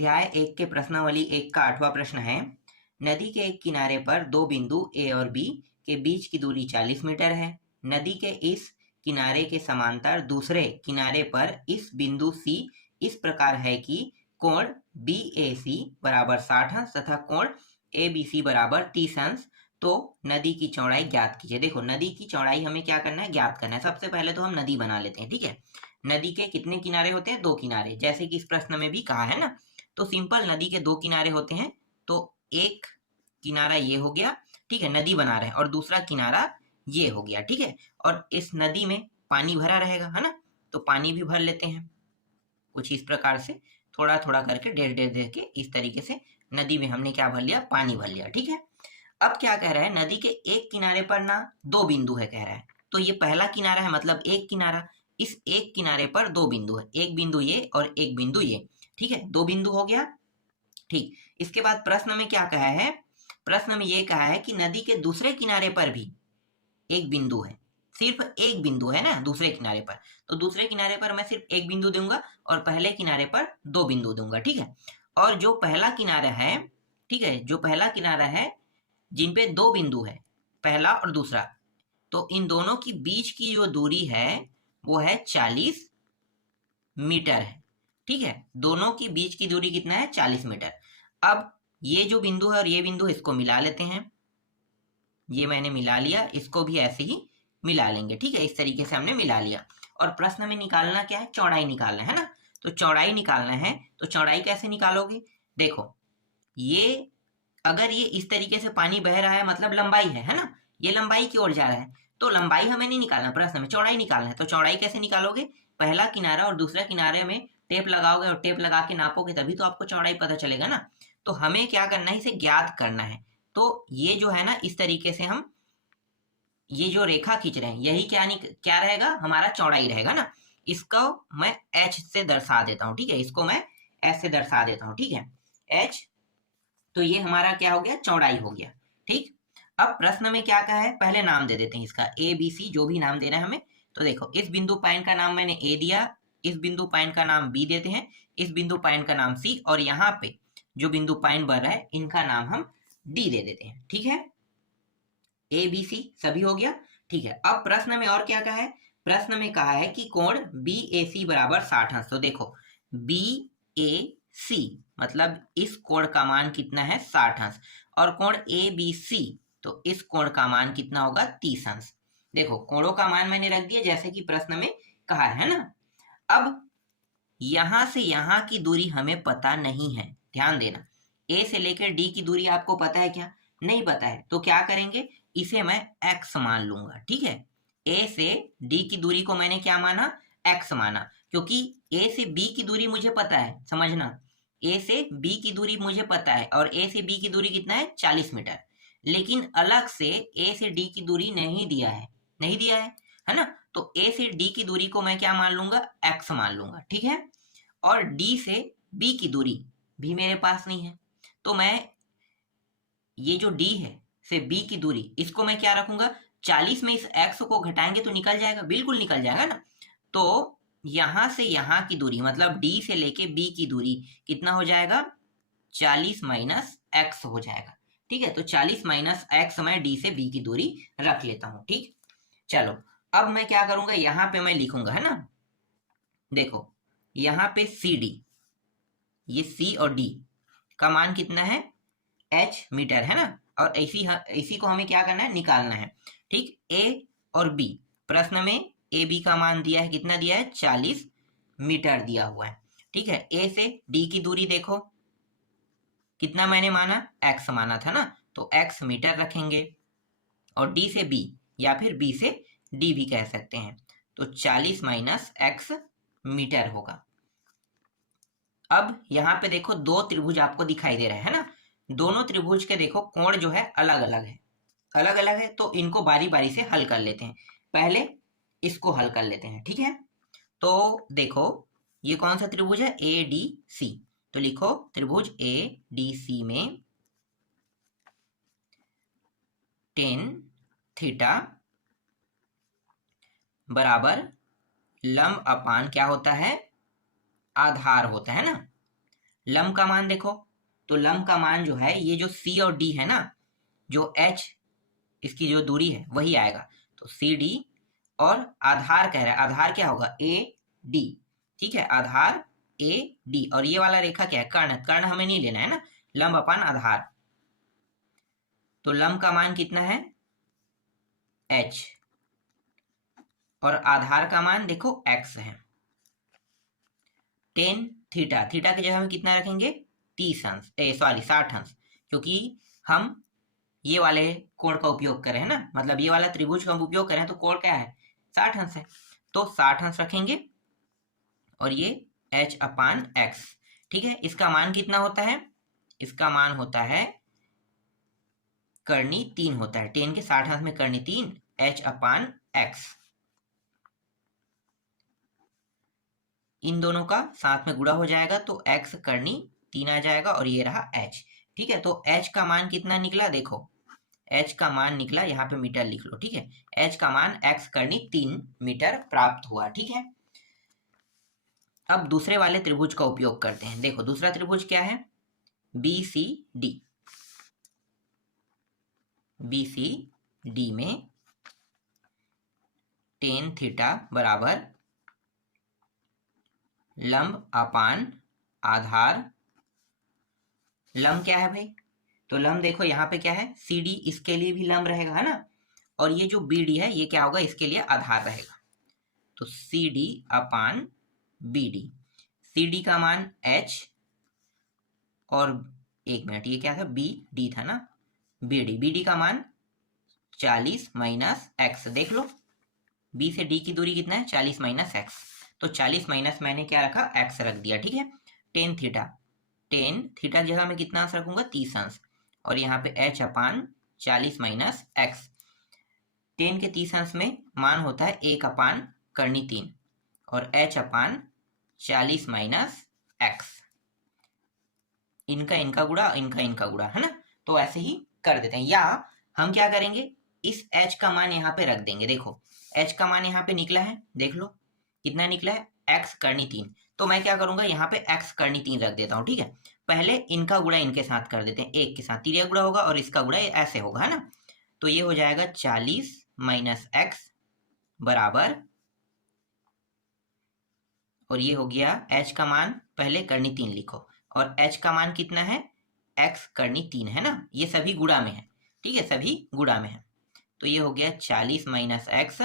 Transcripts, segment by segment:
अध्याय 1 के प्रश्नावली 1 का 8वां प्रश्न है। नदी के एक किनारे पर दो बिंदु ए और बी के बीच की दूरी 40 मीटर है। नदी के इस किनारे के समांतर दूसरे किनारे पर इस बिंदु सी इस प्रकार है कि कोण बी ए सी बराबर 60 अंश तथा कोण ए बी सी बराबर 30 अंश। तो नदी की चौड़ाई ज्ञात कीजिए। देखो, नदी की चौड़ाई हमें क्या करना है, ज्ञात करना है। सबसे पहले तो हम नदी बना लेते हैं, ठीक है। नदी के कितने किनारे होते हैं? दो किनारे, जैसे कि इस प्रश्न में भी कहा है ना। तो सिंपल, नदी के दो किनारे होते हैं, तो एक किनारा ये हो गया, ठीक है, नदी बना रहे हैं, और दूसरा किनारा ये हो गया, ठीक है। और इस नदी में पानी भरा रहेगा, है ना। तो पानी भी भर लेते हैं कुछ इस प्रकार से, थोड़ा थोड़ा करके, डेढ़ डेढ़ दे के, इस तरीके से नदी में हमने क्या भर लिया? पानी भर लिया, ठीक है। अब क्या कह रहा है, नदी के एक किनारे पर ना दो बिंदु है कह रहा है। तो ये पहला किनारा है, मतलब एक किनारा। इस एक किनारे पर दो बिंदु है, एक बिंदु ये और एक बिंदु ये, ठीक है। दो बिंदु हो गया, ठीक। इसके बाद प्रश्न में क्या कहा है? प्रश्न में ये कहा है कि नदी के दूसरे किनारे पर भी एक बिंदु है। सिर्फ एक बिंदु है ना दूसरे किनारे पर, तो दूसरे किनारे पर मैं सिर्फ एक बिंदु दूंगा और पहले किनारे पर दो बिंदु दूंगा, ठीक है। और जो पहला किनारा है, ठीक है, जो पहला किनारा है जिन पे दो बिंदु है, पहला और दूसरा, तो इन दोनों की बीच की जो दूरी है वो है 40 मीटर है, ठीक है। दोनों की बीच की दूरी कितना है? 40 मीटर। अब ये जो बिंदु है और ये बिंदु, इसको मिला लेते हैं। ये मैंने मिला लिया, इसको भी ऐसे ही मिला लेंगे, ठीक है। इस तरीके से हमने मिला लिया। और प्रश्न में निकालना क्या है? चौड़ाई निकालना है ना। तो चौड़ाई निकालना है, तो चौड़ाई कैसे निकालोगे? देखो, ये अगर ये इस तरीके से पानी बह रहा है, मतलब लंबाई है ना। ये लंबाई की ओर जा रहा है, तो लंबाई हमें नहीं निकालना, प्रश्न में चौड़ाई निकालना है। तो चौड़ाई कैसे निकालोगे? पहला किनारा और दूसरा किनारे में टेप लगाओगे और टेप लगा के नापोगे, तभी तो आपको चौड़ाई पता चलेगा ना। तो हमें क्या करना है, इसे ज्ञात करना है। तो ये जो है ना, इस तरीके से हम ये जो रेखा खींच रहे हैं, यही क्या रहेगा? हमारा चौड़ाई रहेगा ना। इसको मैं एच से दर्शा देता हूँ, ठीक है। इसको मैं एच से दर्शा देता हूँ, ठीक है, एच। तो ये हमारा क्या हो गया? चौड़ाई हो गया, ठीक। अब प्रश्न में क्या कहा है, पहले नाम दे देते हैं इसका, ए बी सी, जो भी नाम देना है हमें। तो देखो, इस बिंदु पॉइंट का नाम मैंने ए दिया, इस बिंदु पॉइंट का नाम बी देते हैं, इस बिंदु पॉइंट का नाम सी, और यहाँ पे जो बिंदु पॉइंट बन रहा है, इनका नाम हम डी दे देते हैं, ठीक है। ए बी सी सभी हो गया, ठीक है। अब प्रश्न में और क्या कहा है? प्रश्न में कहा है कि कोण बी ए सी बराबर 60 अंश। तो देखो, बी ए सी मतलब इस कोण का मान कितना है? 60 अंश। और कोण ए बी सी, तो इस कोण का मान कितना होगा? 30 अंश। देखो, कोणों का मान मैंने रख दिया जैसे कि प्रश्न में कहा है ना। अब यहां से यहां की दूरी हमें पता नहीं है, ध्यान देना। ए से लेकर डी की दूरी आपको पता है क्या? नहीं पता है। तो क्या करेंगे, इसे मैं x मान लूंगा, ठीक है। ए से डी की दूरी को मैंने क्या माना? x माना, क्योंकि ए से बी की दूरी मुझे पता है, समझना। ए से बी की दूरी मुझे पता है, और ए से बी की दूरी कितना है? 40 मीटर। लेकिन अलग से ए से डी की दूरी नहीं दिया है, नहीं दिया है ना। तो ए से डी की दूरी को मैं क्या मान लूंगा? x मान लूंगा, ठीक है। और डी से बी की दूरी भी मेरे पास नहीं है, तो मैं ये जो डी है से बी की दूरी, इसको मैं क्या रखूंगा? 40 में इस x को घटाएंगे तो निकल जाएगा, बिल्कुल निकल जाएगा ना। तो यहां से यहां की दूरी, मतलब डी से लेके बी की दूरी कितना हो जाएगा? 40 माइनस एक्स हो जाएगा, ठीक है। तो 40 माइनस एक्स मैं डी से बी की दूरी रख लेता हूं, ठीक। चलो, अब मैं क्या करूंगा, यहां पे मैं लिखूंगा, है ना। देखो, यहां पे सी डी, ये सी और डी का मान कितना है? एच मीटर, है ना। और इसी को हमें क्या करना है? निकालना है, ठीक। ए और बी, प्रश्न में ए बी का मान दिया है, कितना दिया है? 40 मीटर दिया हुआ है, ठीक है। ए से डी की दूरी देखो, कितना मैंने माना? एक्स माना था ना, तो एक्स मीटर रखेंगे। और डी से बी, या फिर बी से डी भी कह सकते हैं, तो 40 माइनस एक्स मीटर होगा। अब यहाँ पे देखो, दो त्रिभुज आपको दिखाई दे रहे हैं ना। दोनों त्रिभुज के देखो कोण जो है अलग अलग है, अलग अलग है। तो इनको बारी बारी से हल कर लेते हैं। पहले इसको हल कर लेते हैं, ठीक है। तो देखो, ये कौन सा त्रिभुज है? A D C. तो लिखो, त्रिभुज ए डी सी में टेन थीटा बराबर लंब अपान क्या होता है? आधार होता है ना। लंब का मान देखो, तो लंब का मान जो है ये जो सी और डी है ना, जो एच इसकी जो दूरी है वही आएगा, तो सी डी, और आधार कह रहा है, आधार क्या होगा, ए डी, ठीक है, आधार ए डी, और ये वाला रेखा क्या है, कर्ण, कर्ण हमें नहीं लेना है ना, लंब अपान आधार, तो लंब का मान कितना है एच, और आधार का मान देखो एक्स है। टेन थीटा, थीटा की जगह में कितना रखेंगे 30 अंश, 60 अंश, क्योंकि हम ये वाले कोण का उपयोग करें ना, मतलब ये वाला त्रिभुज का हम उपयोग करें, तो कोण क्या है 60 अंश है, तो 60 अंश रखेंगे, और ये h अपान एक्स, ठीक है। इसका मान कितना होता है, इसका मान होता है कर्णी 3 होता है, 10 के 60 अंश में कर्णी 3, h अपान एक्स, इन दोनों का साथ में गुणा हो जाएगा, तो x कर्णी 3 आ जाएगा, और ये रहा h, ठीक है। तो h का मान कितना निकला, देखो h का मान निकला, यहाँ पे मीटर लिख लो, ठीक है, h का मान x कर्णी 3 मीटर प्राप्त हुआ, ठीक है। अब दूसरे वाले त्रिभुज का उपयोग करते हैं, देखो दूसरा त्रिभुज क्या है, B C D, B C D में टेन थीटा बराबर लंब अपान आधार, लंब क्या है भाई, तो लंब देखो यहाँ पे क्या है सी डी, इसके लिए भी लंब रहेगा है ना, और ये जो बी डी है ये क्या होगा, इसके लिए आधार रहेगा, तो सी डी अपान बी डी, सी डी का मान h, और एक मिनट ये क्या था, बी डी था ना, बी डी का मान 40 माइनस एक्स, देख लो बी से डी की दूरी कितना है 40 माइनस एक्स, तो 40 माइनस मैंने क्या रखा एक्स रख दिया, ठीक है। टेन थीटा, टेन थीटा की जगह में कितना अंश रखूंगा 30 अंश, और यहाँ पे h अपान 40 माइनस एक्स, 10 के 30 अंश में मान होता है 1 अपान कर्णी 3, और h अपान 40 माइनस एक्स, इनका इनका गुणा, इनका गुणा, है ना, तो ऐसे ही कर देते हैं। या हम क्या करेंगे, इस h का मान यहाँ पे रख देंगे, देखो h का मान यहाँ पे निकला है, देख लो कितना निकला है x कर्णी 3, तो मैं क्या करूंगा यहाँ पे x कर्णी 3 रख देता हूँ, ठीक है। पहले इनका गुणा इनके साथ कर देते हैं, एक के साथ तिर्यक गुणा होगा, और इसका गुणा ऐसे होगा, है ना, तो ये हो जाएगा 40 माइनस एक्स बराबर, और ये हो गया h का मान, पहले कर्णी 3 लिखो, और h का मान कितना है x कर्णी 3 है ना, ये सभी गुणा में है, ठीक है, सभी गुणा में है, तो ये हो गया 40 माइनस एक्स,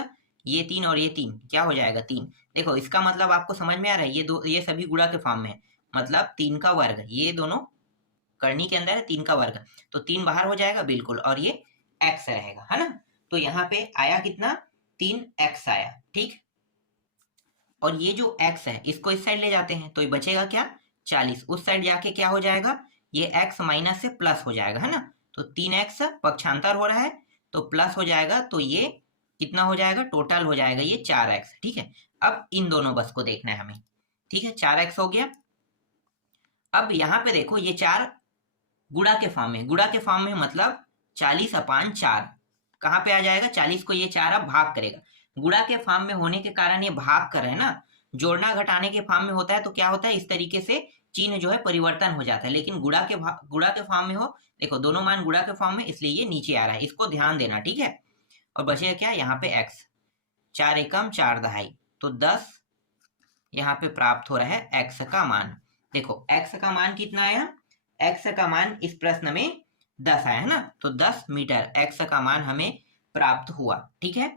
ये 3 और ये 3 क्या हो जाएगा 3, देखो इसका मतलब आपको समझ में आ रहा है, ये सभी गुणा के फॉर्म में है, मतलब 3 का वर्ग, ये दोनों कर्णी के अंदर है 3 का वर्ग, तो 3 बाहर हो जाएगा बिल्कुल, और ये x रहेगा, है ना, तो यहाँ पे आया कितना 3x आया, ठीक, और ये जो x है इसको इस साइड ले जाते हैं, तो ये बचेगा क्या 40, उस साइड जाके क्या हो जाएगा, ये x माइनस से प्लस हो जाएगा, है ना, तो 3x पक्षांतर हो रहा है तो प्लस हो जाएगा, तो ये कितना हो जाएगा, टोटल हो जाएगा ये 4x, ठीक है। अब इन दोनों बस को देखना है हमें, ठीक है, 4x हो गया। अब यहाँ पे देखो ये 4 गुणा के फॉर्म में, गुणा के फॉर्म में मतलब 40 अपान 4 कहाँ पे आ जाएगा, 40 को ये 4 अब भाग करेगा, गुणा के फॉर्म में होने के कारण ये भाग कर रहे हैं ना, जोड़ना घटाने के फॉर्म में होता है तो क्या होता है, इस तरीके से चिन्ह जो है परिवर्तन हो जाता है, लेकिन गुणा के फॉर्म में हो, देखो दोनों मान गुणा के फॉर्म में, इसलिए ये नीचे आ रहा है, इसको ध्यान देना, ठीक है। और बचेगा क्या यहाँ पे x, 4 एकम 4 दहाई, तो 10 यहाँ पे प्राप्त हो रहा है x का मान, देखो x का मान कितना आया, x का मान इस प्रश्न में 10 आया है ना, तो 10 मीटर x का मान हमें प्राप्त हुआ, ठीक है,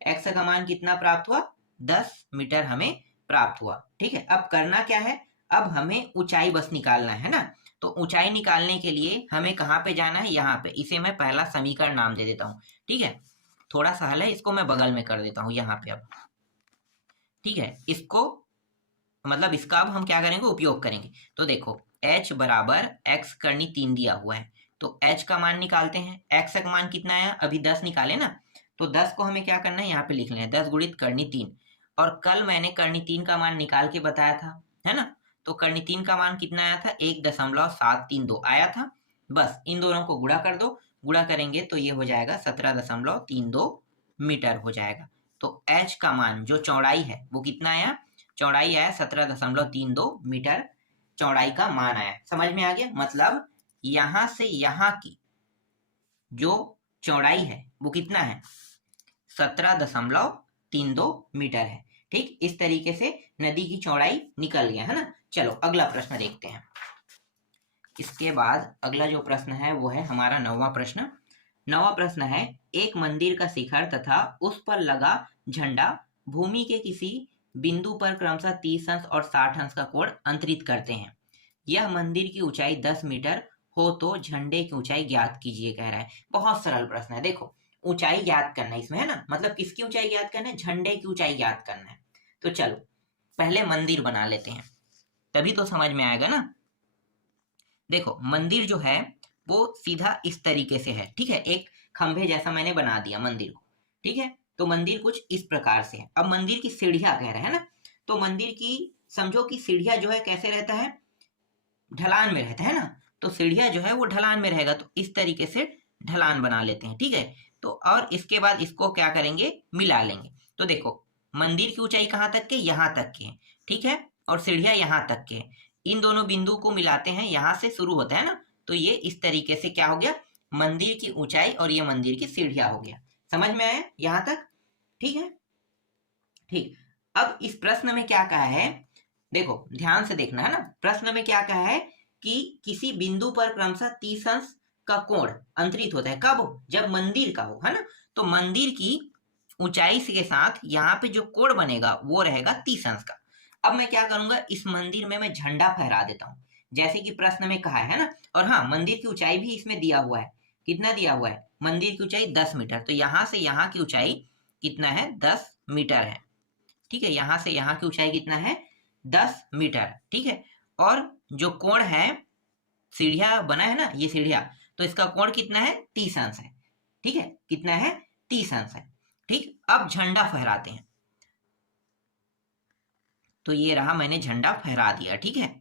x का मान कितना प्राप्त हुआ 10 मीटर हमें प्राप्त हुआ, ठीक है। अब करना क्या है, अब हमें ऊंचाई बस निकालना है ना, तो ऊंचाई निकालने के लिए हमें कहाँ पे जाना है, यहाँ पे, इसे मैं पहला समीकरण नाम दे देता हूँ, ठीक है, थोड़ा सा हल है, इसको मैं बगल में कर देता हूँ यहाँ पे अब, ठीक है, इसको मतलब इसका अब हम क्या करेंगे, उपयोग करेंगे, तो देखो h बराबर x कर्णी 3 दिया हुआ है, तो h का मान निकालते हैं, x का मान कितना आया, अभी 10 निकाले ना, तो 10 को हमें क्या करना है, यहाँ पे लिख लें 10 गुणित कर्णी 3, और कल मैंने कर्णी 3 का मान निकाल के बताया था, है ना, तो कर्णी 3 का मान कितना आया था 1.732 आया था, बस इन दोनों को गुणा कर दो, गुणा करेंगे तो ये हो जाएगा 17.32 मीटर हो जाएगा, तो h का मान जो चौड़ाई है वो कितना आया, चौड़ाई आया 17.32 मीटर, चौड़ाई का मान आया। समझ में आ गया? मतलब यहां से यहां की जो चौड़ाई है वो कितना है? 17.32 मीटर है। ठीक, इस तरीके से नदी की चौड़ाई निकल गया है ना। चलो अगला प्रश्न देखते हैं। इसके बाद अगला जो प्रश्न है वो है हमारा 9वां प्रश्न। 9वां प्रश्न है, एक मंदिर का शिखर तथा उस पर लगा झंडा भूमि के किसी बिंदु पर क्रमशः 30 अंश और 60 अंश का कोण अंतरित करते हैं। यह मंदिर की ऊंचाई 10 मीटर हो तो झंडे की ऊंचाई ज्ञात कीजिए कह रहा है। बहुत सरल प्रश्न है। देखो ऊंचाई ज्ञात करना है इसमें, है ना, मतलब किसकी ऊंचाई ज्ञात करना है? झंडे की ऊंचाई ज्ञात करना है। तो चलो पहले मंदिर बना लेते हैं, तभी तो समझ में आएगा ना। देखो मंदिर जो है वो सीधा इस तरीके से है, ठीक है, एक खंभे जैसा मैंने बना दिया मंदिर को, ठीक है। तो मंदिर कुछ इस प्रकार से है। अब मंदिर की सीढ़ियां कह रहे हैं ना, तो मंदिर की समझो कि सीढ़ियां जो है कैसे रहता है? ढलान में रहता है ना। तो सीढ़ियां जो है वो ढलान में रहेगा, तो इस तरीके से ढलान बना लेते हैं, ठीक है। तो और इसके बाद इसको क्या करेंगे? मिला लेंगे। तो देखो मंदिर की ऊंचाई कहाँ तक के? यहाँ तक के है, ठीक है, और सीढ़ियां यहाँ तक के है। इन दोनों बिंदु को मिलाते हैं, यहाँ से शुरू होता है ना, तो ये इस तरीके से क्या हो गया? मंदिर की ऊंचाई और ये मंदिर की सीढ़ियां हो गया। समझ में आया यहाँ तक? ठीक है, ठीक। अब इस प्रश्न में क्या कहा है? देखो ध्यान से देखना है ना। प्रश्न में क्या कहा है कि किसी बिंदु पर क्रमशः 30 अंश का कोण अंतरित होता है। कब? जब मंदिर का हो, है ना। तो मंदिर की ऊंचाई के साथ यहाँ पे जो कोण बनेगा वो रहेगा 30 अंश का। अब मैं क्या करूंगा? इस मंदिर में मैं झंडा फहरा देता हूँ, जैसे कि प्रश्न में कहा है ना। और हाँ, मंदिर की ऊंचाई भी इसमें दिया हुआ है। कितना दिया हुआ है? मंदिर की ऊंचाई 10 मीटर। तो यहाँ से यहाँ की ऊंचाई कितना है? 10 मीटर है, ठीक है। यहाँ से यहाँ की ऊंचाई कितना है? 10 मीटर, ठीक है। और जो कोण है, सीढ़िया बना है ना ये सीढ़िया, तो इसका कोण कितना है? 30 अंश है, ठीक है। कितना है? 30 अंश है, ठीक। अब झंडा फहराते हैं। तो ये रहा, मैंने झंडा फहरा दिया, ठीक है।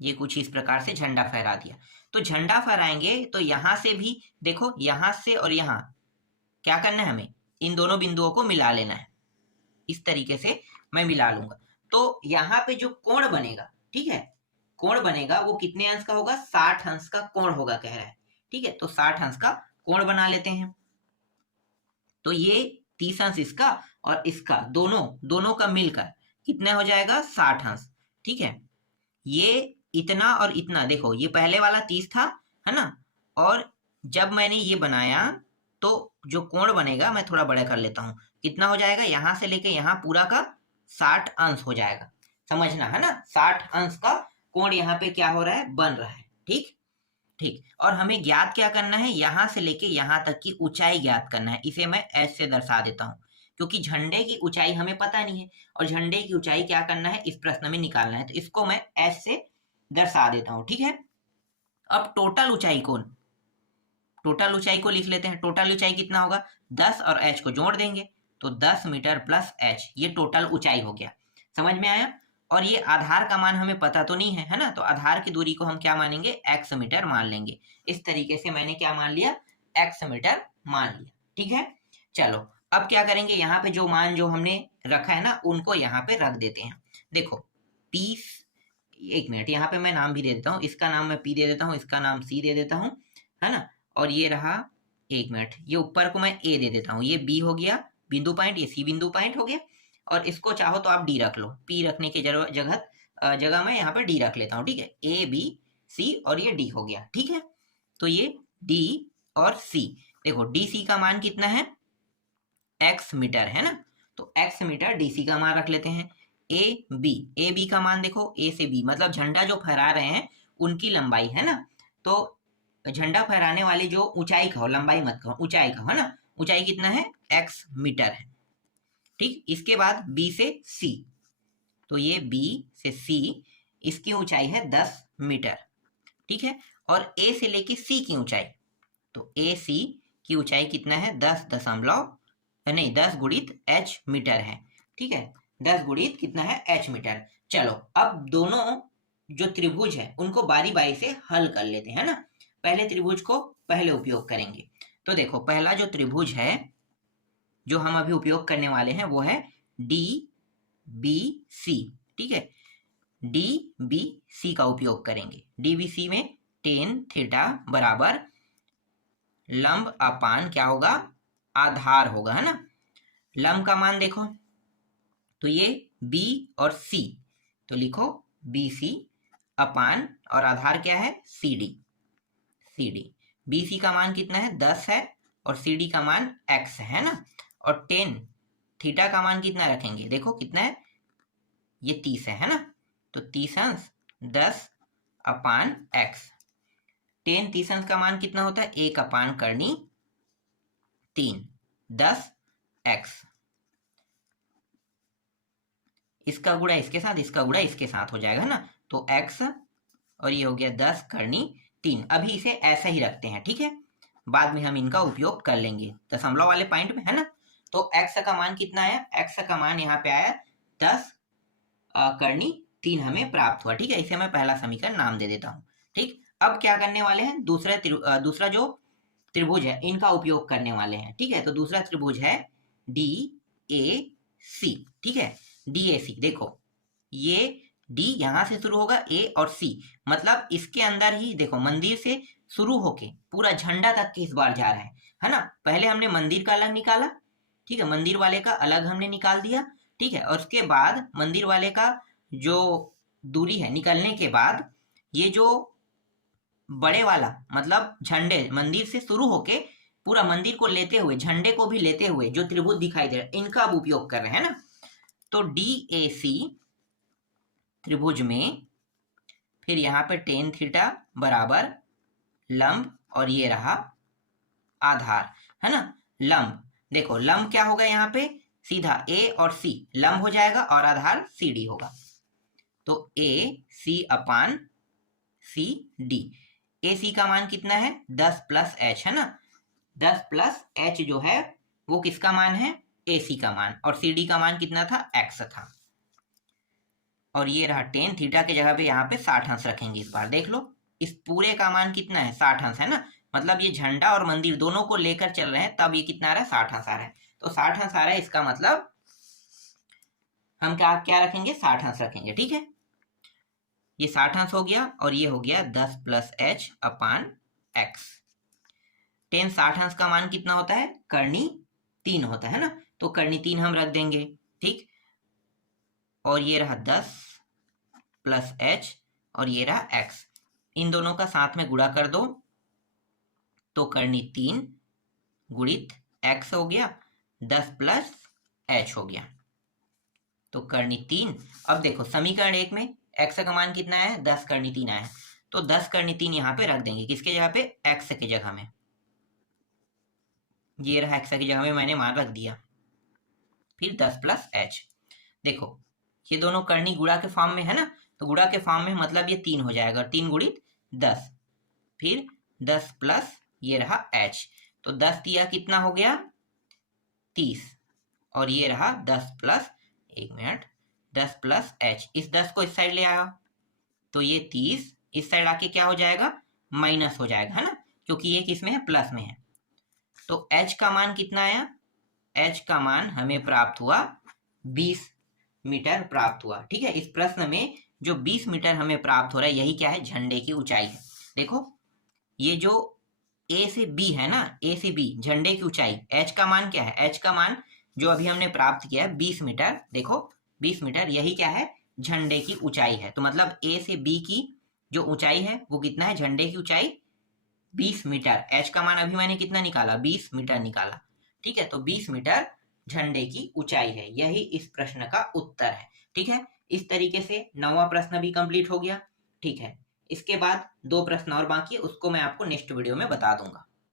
ये कुछ इस प्रकार से झंडा फहरा दिया। तो झंडा फहराएंगे तो यहां से भी देखो, यहां से और यहां क्या करना है? हमें इन दोनों बिंदुओं को मिला लेना है। इस तरीके से मैं मिला लूंगा। तो यहाँ पे जो कोण बनेगा, ठीक है, कोण बनेगा वो कितने अंश का होगा? 60 अंश का कोण होगा कह रहा है, ठीक है। तो 60 अंश का कोण बना लेते हैं। तो ये 30 अंश इसका और इसका दोनों का मिलकर कितना हो जाएगा? 60 अंश, ठीक है। ये इतना और इतना, देखो ये पहले वाला 30 था, है ना। और जब मैंने ये बनाया तो जो कोण बनेगा, मैं थोड़ा बड़ा कर लेता हूँ, कितना हो जाएगा? यहां से लेके यहाँ पूरा का 60 अंश हो जाएगा। समझना है ना, 60 अंश का कोण यहाँ पे क्या हो रहा है? बन रहा है, ठीक, ठीक। और हमें ज्ञात क्या करना है? यहां से लेके यहाँ तक की ऊंचाई ज्ञात करना है। इसे मैं एस से दर्शा देता हूँ, क्योंकि झंडे की ऊंचाई हमें पता नहीं है, और झंडे की ऊंचाई क्या करना है? इस प्रश्न में निकालना है। तो इसको मैं एस से दर्शा देता हूँ, ठीक है। अब टोटल ऊंचाई को लिख लेते हैं। टोटल ऊंचाई कितना होगा? 10 और एच को जोड़ देंगे तो 10 मीटर प्लस एच, ये टोटल ऊंचाई हो गया। समझ में आया? और ये आधार का मान हमें पता तो नहीं है ना, तो आधार की दूरी को हम क्या मानेंगे? एक्स मीटर मान लेंगे। इस तरीके से मैंने क्या मान लिया? एक्स मीटर मान लिया, ठीक है। चलो अब क्या करेंगे? यहाँ पे जो मान जो हमने रखा है ना, उनको यहाँ पे रख देते हैं। देखो पी, एक मिनट, यहाँ पे मैं नाम भी दे देता हूँ। इसका नाम मैं पी दे देता हूँ, इसका नाम सी दे देता हूँ, है ना। और ये रहा, एक मिनट, ये ऊपर को मैं ए दे देता हूँ, ये बी हो गया बिंदु पॉइंट, ये सी बिंदु पॉइंट हो गया। और इसको चाहो तो आप डी रख लो, पी रखने की जगह मैं यहाँ पर डी रख लेता हूँ, ठीक है। ए बी सी और ये डी हो गया, ठीक है। तो ये डी और सी, देखो डी सी का मान कितना है? एक्स मीटर, है ना। तो एक्स मीटर डी सी का मान रख लेते हैं। ए बी का मान देखो, ए से बी मतलब झंडा जो फहरा रहे हैं उनकी लंबाई, है ना। तो झंडा फहराने वाली जो ऊंचाई का हो, लंबाई मत कहो, ऊंचाई का, है ना। ऊंचाई कितना है? एक्स मीटर है, ठीक। इसके बाद बी से सी, तो ये बी से सी, इसकी ऊंचाई है 10 मीटर, ठीक है। और ए से लेके सी की ऊंचाई, तो ए सी की ऊंचाई कितना है? 10 गुणित एच मीटर है, ठीक है। 10 गुणित कितना है? H metre. चलो अब दोनों जो त्रिभुज है उनको बारी बारी से हल कर लेते हैं ना। पहले त्रिभुज को पहले उपयोग करेंगे। तो देखो पहला जो त्रिभुज है जो हम अभी उपयोग करने वाले हैं वो है डी बी सी, ठीक है। DBC का उपयोग करेंगे। DBC में टेन थीटा बराबर लंब अपान क्या होगा, आधार होगा, है ना। लंब का मान देखो तो ये B और C, तो लिखो BC अपान और आधार क्या है CD। BC का मान कितना है 10 है और CD का मान x है ना। और टेन थीटा का मान कितना रखेंगे, देखो कितना है, ये 30 है ना। तो 30 अंश 10 अपान x। टेन 30 अंश का मान कितना होता है 1 अपान करनी 3, 10 x। इसका गुणा इसके साथ, इसका गुणा इसके साथ हो जाएगा ना। तो x और ये हो गया 10 करनी 3। अभी इसे ऐसा ही रखते हैं, ठीक है, बाद में हम इनका उपयोग कर लेंगे दशमलव वाले पॉइंट में, है ना। तो x का मान कितना आया, x का मान यहाँ पे आया 10 करनी 3 हमें प्राप्त हुआ, ठीक है। इसे मैं पहला समीकरण नाम दे देता हूँ, ठीक। अब क्या करने वाले हैं, दूसरा जो त्रिभुज है इनका उपयोग करने वाले हैं, ठीक है। तो दूसरा त्रिभुज है DAC, ठीक है। DAC देखो, ये D यहां से शुरू होगा, A और C, मतलब इसके अंदर ही देखो मंदिर से शुरू होके पूरा झंडा तक के इस बार जा रहा है ना। पहले हमने मंदिर का अलग निकाला, ठीक है, मंदिर वाले का अलग हमने निकाल दिया, ठीक है। और उसके बाद मंदिर वाले का जो दूरी है निकलने के बाद ये जो बड़े वाला मतलब झंडे मंदिर से शुरू होके पूरा मंदिर को लेते हुए, झंडे को भी लेते हुए जो त्रिभुज दिखाई दे रहा है इनका अब उपयोग कर रहे हैं ना। तो DAC त्रिभुज में फिर यहाँ पे टेन थीटा बराबर लंब और ये रहा आधार, है ना। लंब देखो, लंब क्या होगा यहाँ पे सीधा A और C लंब हो जाएगा और आधार CD होगा। तो AC अपान CD। AC का मान कितना है 10 प्लस H, है ना। 10 प्लस H जो है वो किसका मान है, AC का मान, और CD का मान कितना था, X था। और ये रहा टेन थीटा के जगह पे यहाँ पे 60 अंश रखेंगे इस बार। देख लो इस पूरे का मान कितना है 60 अंश, है ना। मतलब ये झंडा और मंदिर दोनों को लेकर चल रहे हैं, तब ये कितना आ रहा है 60 अंश आ रहा है। तो 60 अंश आ रहा है, इसका मतलब हम क्या रखेंगे 60 अंश रखेंगे, ठीक है। ये 60 अंश हो गया और ये हो गया 10 प्लस H अपान X। टेन 60 अंश का मान कितना होता है, करनी 3 होता है ना। तो करनी 3 हम रख देंगे, ठीक। और ये रहा 10 प्लस H और ये रहा X, इन दोनों का साथ में गुणा कर दो तो करनी 3 गुणित X हो गया, 10 प्लस H हो गया, तो करनी 3। अब देखो समीकरण 1 में X का मान कितना है 10 करनी 3 आया है, तो 10 करनी 3 यहाँ पे रख देंगे, किसके जगह पे, X के जगह में। ये रहा X की जगह में मैंने मान रख दिया। फिर 10 प्लस H, देखो ये दोनों करनी गुणा के फॉर्म में है ना, तो गुणा के फॉर्म में मतलब ये 3 हो जाएगा, 3 गुणित 10, फिर 10 प्लस ये रहा H, तो 10 दिया कितना हो गया 30, और ये रहा 10 प्लस 1 मिनट 10 प्लस H, इस 10 को इस साइड ले आया तो ये 30 इस साइड आके क्या हो जाएगा माइनस हो जाएगा, है ना, क्योंकि ये किस में है, प्लस में है। तो H का मान कितना आया, H का मान हमें प्राप्त हुआ 20 मीटर प्राप्त हुआ, ठीक है। इस प्रश्न में जो 20 मीटर हमें प्राप्त हो रहा है यही क्या है, झंडे की ऊंचाई है। देखो ये जो A से B है ना, A से B झंडे की ऊंचाई, H का मान क्या है, H का मान जो अभी हमने प्राप्त किया है 20 मीटर, देखो 20 मीटर यही क्या है, झंडे की ऊंचाई है। तो मतलब A से B की जो ऊंचाई है वो कितना है, झंडे की ऊंचाई 20 मीटर। H का मान अभी मैंने कितना निकाला, 20 मीटर निकाला, ठीक है। तो 20 मीटर झंडे की ऊंचाई है, यही इस प्रश्न का उत्तर है, ठीक है। इस तरीके से 9वां प्रश्न भी कंप्लीट हो गया, ठीक है। इसके बाद 2 प्रश्न और बाकी है, उसको मैं आपको नेक्स्ट वीडियो में बता दूंगा।